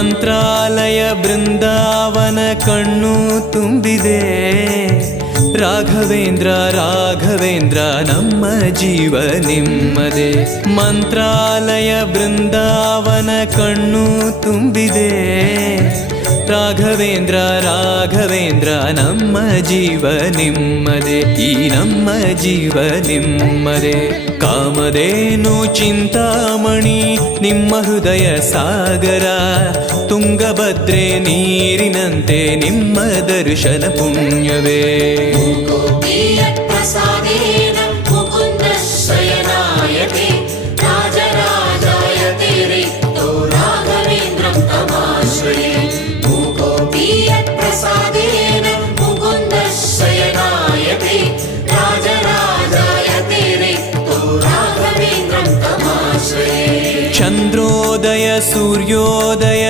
ಮಂತ್ರಾಲಯ ಬೃಂದಾವನ ಕಣ್ಣು ತುಂಬಿದೆ. ರಾಘವೇಂದ್ರ ರಾಘವೇಂದ್ರ ನಮ್ಮ ಜೀವ ನಿಮ್ಮದೆ. ಮಂತ್ರಾಲಯ ಬೃಂದಾವನ ಕಣ್ಣು ತುಂಬಿದೆ. ರಾಘವೇಂದ್ರ ರಾಘವೇಂದ್ರ ನಮ್ಮ ಜೀವ ನಿಮ್ಮದೆ. ಈ ನಮ್ಮ ಜೀವ ನಿಮ್ಮದೆ. ಕಾಮಧೇನು ಚಿಂತಾಮಣಿ ನಿಮ್ಮ ಹೃದಯ ಸಾಗರ. ತುಂಗಭದ್ರೆ ನೀರಿನಂತೆ ನಿಮ್ಮ ದರ್ಶನ ಪುಣ್ಯವೇ. ಚಂದ್ರೋದಯ ಸೂರ್ಯೋದಯ